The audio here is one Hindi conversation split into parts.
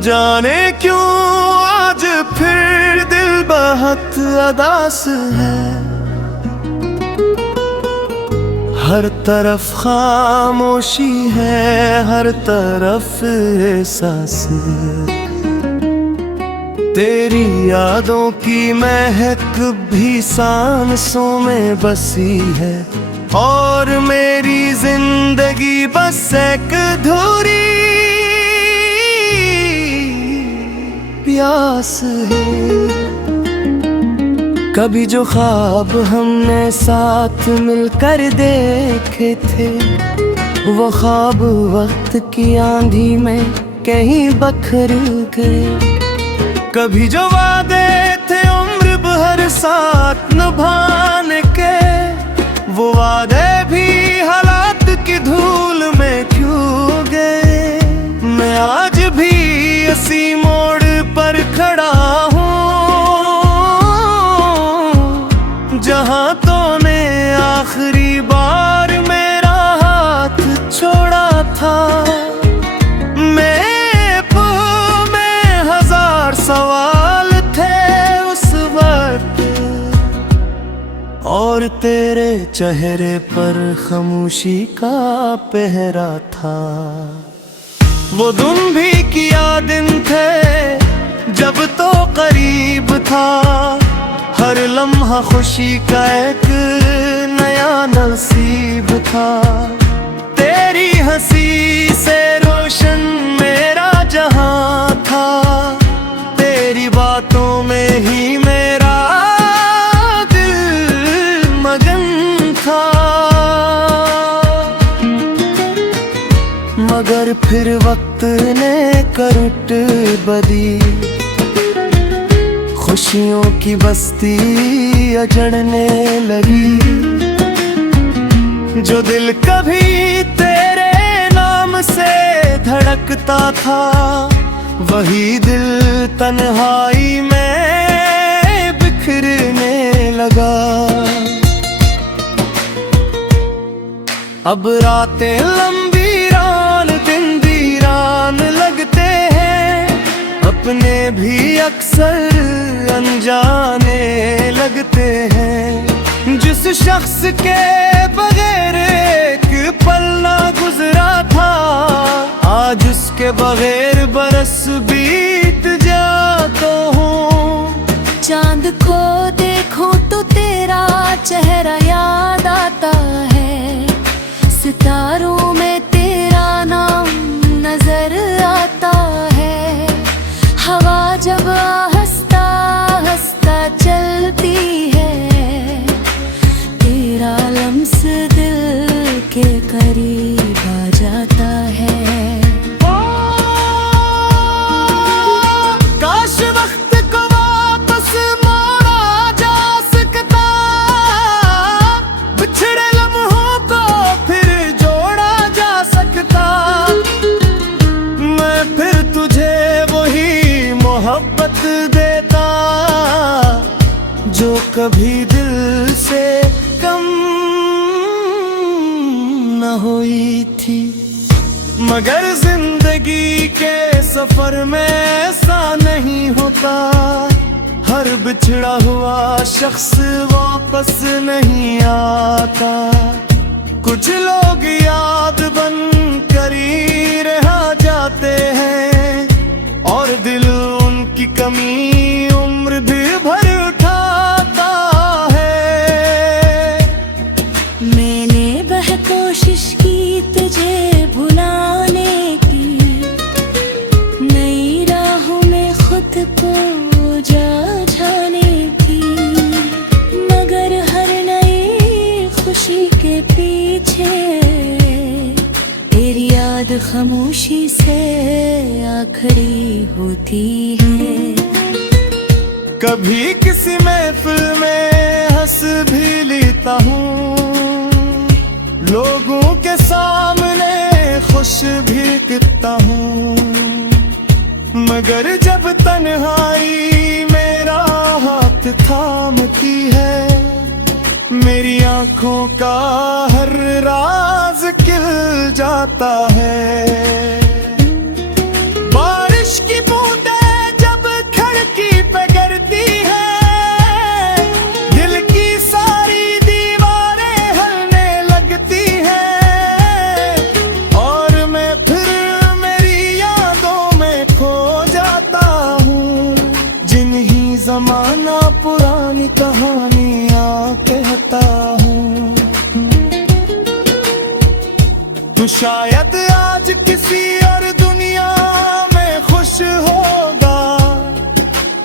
जाने क्यों आज फिर दिल बहुत उदास है। हर तरफ खामोशी है, हर तरफ एहसास। तेरी यादों की महक भी सांसों में बसी है, और मेरी जिंदगी बस एक अधूरी प्यास है। कभी जो ख्वाब हमने साथ मिलकर देखे थे, वो ख्वाब वक्त की आंधी में कहीं बखर गए। कभी जो वादे थे उम्र भर साथ निभाने के, वो वादे भी हालात की धूल में क्यों गए। मैं आज भी इसी मोड़ पर खड़ा हूँ, जहाँ तूने आखिरी बार मेरा हाथ छोड़ा था। में हजार सवाल थे उस वक्त, और तेरे चेहरे पर खामोशी का पहरा था। वो दिन भी किया दिन थे जब तो करीब था, हर लम्हा खुशी का एक नया नसीब था। तेरी हंसी से रोशन मेरा जहां था, तेरी बातों में ही मेरा दिल मगन था। मगर फिर वक्त ने करवट बदली, खुशियों की बस्ती अजड़ने लगी। जो दिल कभी तेरे नाम से धड़कता था, वही दिल तन्हाई में बिखरने लगा। अब रातें लंबी रान दिन वीरान लगते हैं, अपने भी अक्सर अनजाने लगते हैं। जिस शख्स के बगैर एक पल ना गुजरा था, आज उसके बगैर बरस बीत जाता हूँ। चांद को देखूं तो तेरा चेहरा याद आता है, सितारों में तेरा नाम नजर आता है। हवा जब हंसता हंसता चलती है, तेरा लम्स दिल के करीब आ जाता है। काश वक्त को वापस मोड़ा जा सकता, बिछड़े लम्हों को फिर जोड़ा जा सकता। मैं फिर तुझे वही मोहब्बत देता, जो कभी दिल से कम न हुई थी। मगर जिंदगी के सफर में ऐसा नहीं होता, हर बिछड़ा हुआ शख्स वापस नहीं आता। कुछ लोग याद बन कर ही रह जाते हैं, और दिल उनकी कमी उम्र भी भर उठाता है। मैंने वह कोशिश की तुझे भुलाने की, नई राहों में खुद को जाने की। मगर हर नई खुशी के पीछे तेरी याद खामोशी से आखिरी होती है। कभी किसी महफिल में हंस भी लेता हूँ, लोगों के सामने खुश भी दिखता हूँ। मगर जब तन्हाई मेरा हाथ थामती है, मेरी आंखों का हर राज खिल जाता है। बारिश की जमाना पुरानी कहानियां कहता हूँ। तू शायद आज किसी और दुनिया में खुश होगा,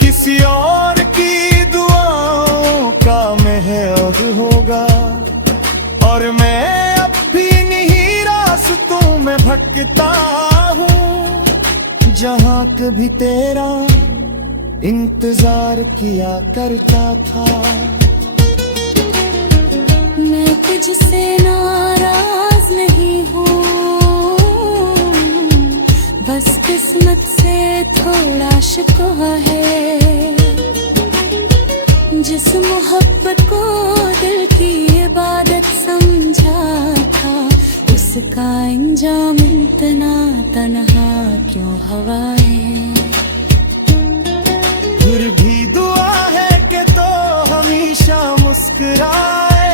किसी और की दुआओं का मेहर होगा, और मैं अब भी नहीं रास्तों में भटकता हूँ, जहाँ कभी तेरा इंतजार किया करता था। मैं तुझसे नाराज नहीं हूँ, बस किस्मत से थोड़ा शिकवा है। जिस मोहब्बत को दिल की इबादत समझा था, उसका अंजाम इतना तन्हा क्यों हवाएं। फिर भी दुआ है कि तो हमेशा मुस्कुराए,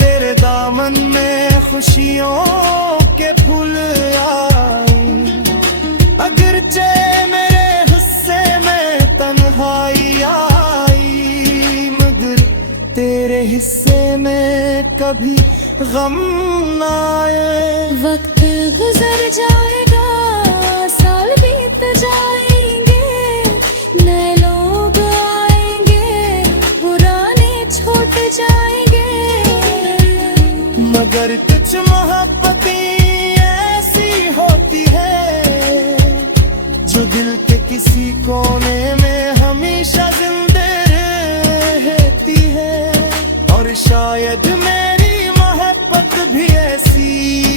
तेरे दामन में खुशियों के फूल आए। अगरचे मेरे हिस्से में तन्हाई आई, मगर तेरे हिस्से में कभी गम न आए। वक्त गुजर जाएगा, साल बीत जाएंगे, नए लोग आएंगे, पुराने छूट जाएंगे, मगर कुछ मोहब्बतें ऐसी होती है जो दिल के किसी कोने में हमेशा जिंदा रहती है। और शायद मेरी मोहब्बत भी ऐसी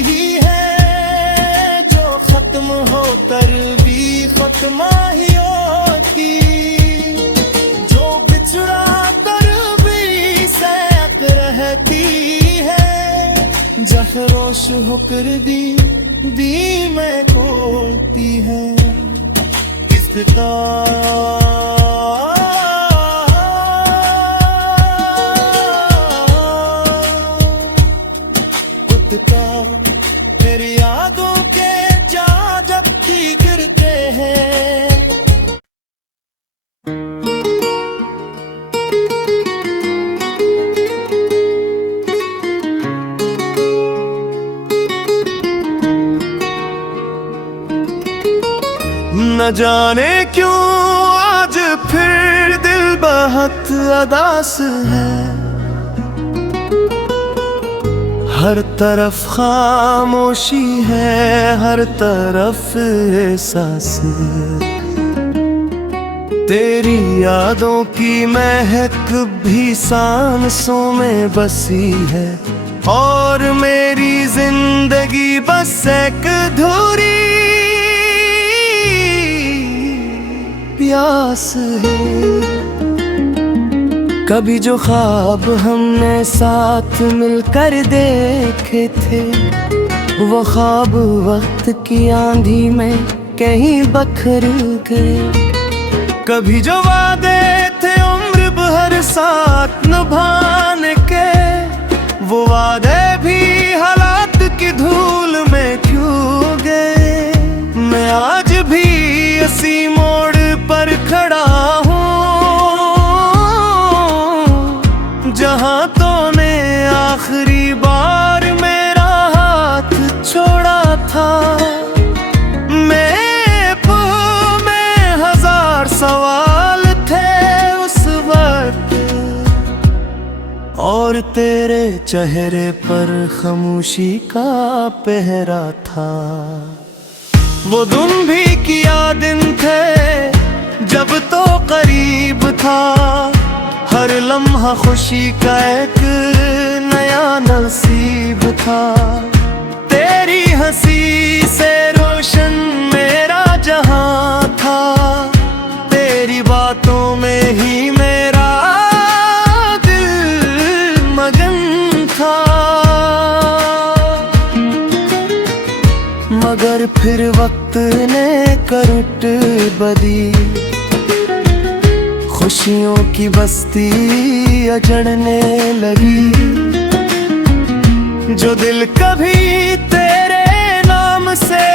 ही है जो खत्म होकर भी खत्म ही होती, जो बिछड़ा कर भी सैक रहती है, जहरोश होकर दी में खोती है। किसका मेरी यादों के जा जब की गिरते हैं। न जाने क्यों आज फिर दिल बहुत उदास है, हर तरफ खामोशी है, हर तरफ एहसास। तेरी यादों की महक भी सांसों में बसी है, और मेरी जिंदगी बस एक अधूरी प्यास है। कभी जो ख्वाब हमने साथ मिलकर देखे थे, वो ख्वाब वक्त की आंधी में कहीं बखर गए। कभी जो वादे थे उम्र भर साथ निभाने के, वो वादे भी हालात की धूल में क्यों गए। मैं आज भी इसी मोड़ पर खड़ा हूँ जहाँ तूने आखिरी बार मेरा हाथ छोड़ा था। में हजार सवाल थे उस वक्त, और तेरे चेहरे पर खामोशी का पहरा था। वो दिन भी किया दिन थे जब तो करीब था, हर लम्हा खुशी का एक नया नसीब था। तेरी हंसी से रोशन मेरा जहां था, तेरी बातों में ही मेरा दिल मगन था। मगर फिर वक्त ने करवट बदली, खुशियों की बस्ती अजड़ने लगी। जो दिल कभी तेरे नाम से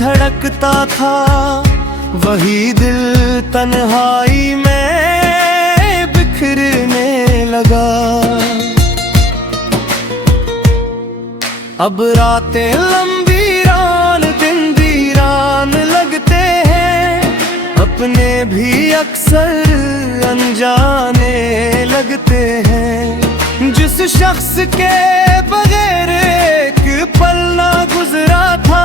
धड़कता था, वही दिल तन्हाई में अब रातें लंबी रान दिन वीरान लगते हैं, अपने भी अक्सर अनजाने लगते हैं। जिस शख्स के बगैर एक पल ना गुजरा था,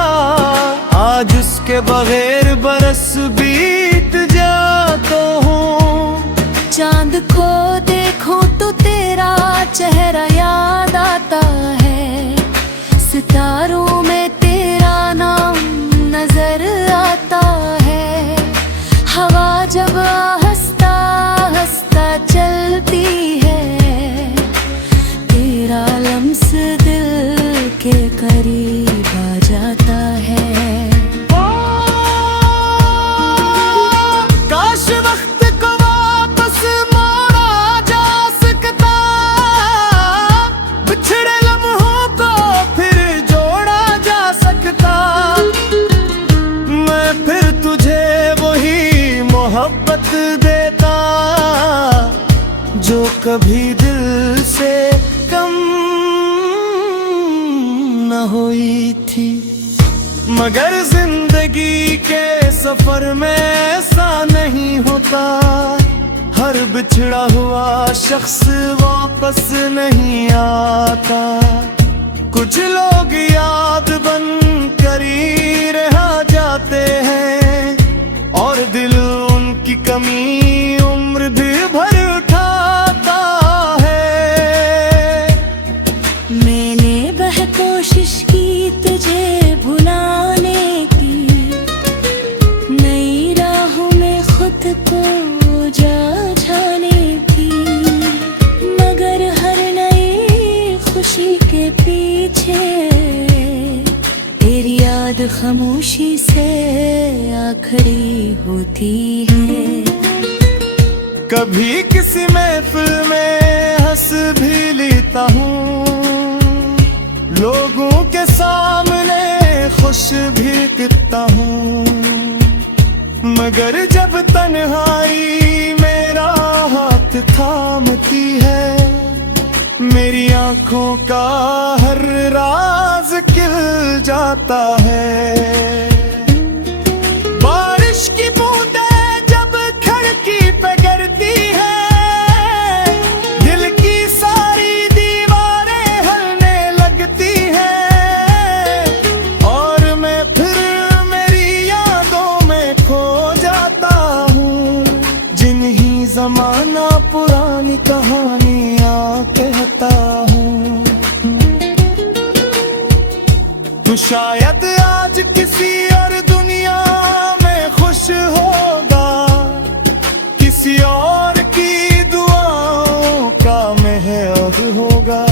आज उसके बगैर बरस बीत जाता हूँ। चांद को देखूं तो तेरा चेहरा याद आता है, सितारों में तेरा नाम नजर आता है। हवा जब हंसता हंसता चलती है, तेरा लम्स दिल के करीब आ जाता है। काश वक्त को वापस मोड़ा जा सकता, बिछड़े लम्हों को फिर जोड़ा जा सकता। मैं फिर तुझे वही मोहब्बत देता, जो कभी दिल से कम न हुई थी। मगर जिंदगी के सफर में ऐसा नहीं होता, हर बिछड़ा हुआ शख्स वापस नहीं आता। कुछ लोग याद बन कर ही रह जाते हैं, और दिल उनकी कमी उम्र भी भर उठाता है। मैंने वह कोशिश की तुझे भुलाने की, नई राहों में खुद को जाने की, मगर हर नई खुशी के पीछे तेरी याद खामोशी से आखिरी होती है। कभी किसी महफिल में हंस भी लेता हूँ, लोगों के सामने खुश भी दिखता हूँ। मगर जब तन्हाई मेरा हाथ थामती है, मेरी आंखों का हर राज खिल जाता है। बारिश की बूंदें जब खिड़की पे गिरती है, दिल की सारी दीवारें हिलने लगती हैं, और मैं फिर मेरी यादों में खो जाता हूँ। जिन्हीं जमाना पुरानी कहानियाँ कहता हूँ। तू शायद आज किसी और दुनिया में खुश होगा, किसी और की दुआओं का मेहर होगा,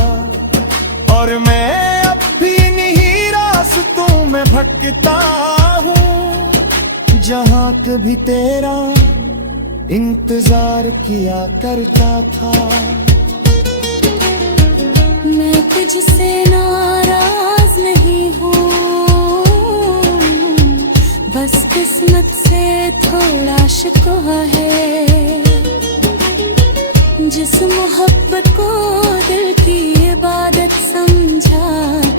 और मैं अब भी नहीं रास्तों में भटकता हूँ, जहाँ कभी तेरा इंतजार किया करता था। मैं तुझसे नाराज नहीं हूँ, बस किस्मत से थोड़ा शिकवा है। जिस मोहब्बत को दिल की इबादत समझा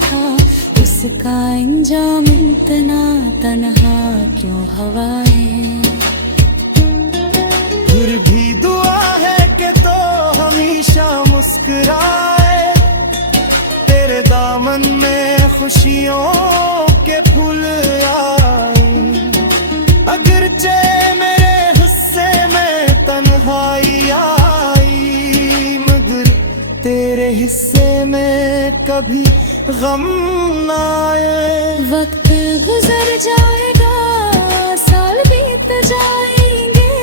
था, उसका अंजाम इतना तन्हा क्यों हवाएं। फिर भी दुआ है कि तो हमेशा मुस्कुराए, तेरे दामन में खुशियों के फूल आए। अगरचे मेरे हिस्से में तन्हाई आई, मगर तेरे हिस्से में कभी गम न आए। वक्त गुजर जाएगा, साल बीत जाएंगे,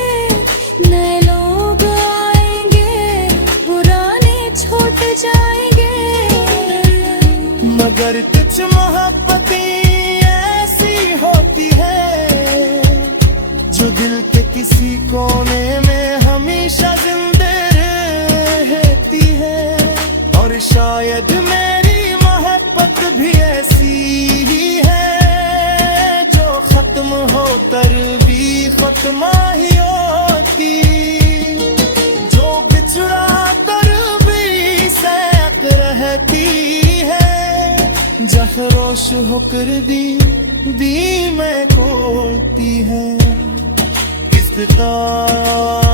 नए लोग आएंगे, पुराने छूट जाएंगे। मगर कुछ मोहब्बतें ऐसी होती है, जो दिल के किसी कोने में हमेशा जिंदा रहती है। और शायद मेरी मोहब्बत भी ऐसी ही है, जो खत्म होकर भी खत्म ही होती, जो बिछड़ा कर भी साथ रहती है, खामोश होकर दी मैं खोती है किसका